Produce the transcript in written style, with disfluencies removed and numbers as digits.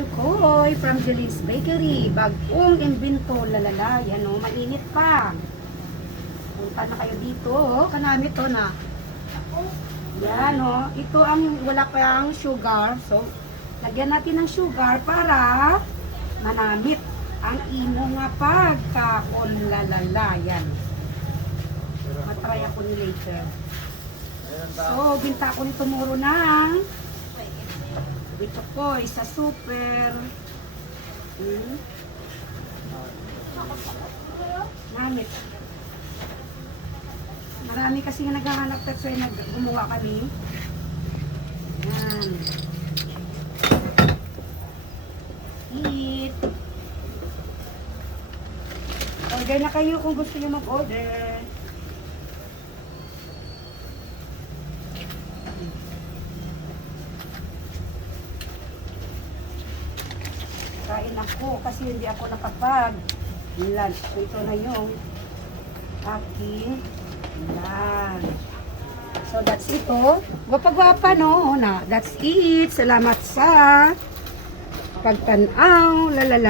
Chukoy from Jelly's Bakery. Bagong imbento, lalala. Yan o, mainit pa. Punta na kayo dito. Kanami to na. Yan o. Ito ang wala pang sugar. So, lagyan natin ng sugar para manamit ang imo nga pagkakon, lalala. Yan. Matry ako ni later. So, binta ko ni tomorrow ng ito po, isa super. Namit. Marami kasi nga naghahanap at so gumawa kami. Yan. Eat. Order na kayo kung gusto nyo mag-order. Kain ako kasi hindi ako nakapag-lunch. Ito na yung aking lunch. So that's it oh. Gwapa-gwapa no. That's it. Salamat sa pagtanaw. Lalala.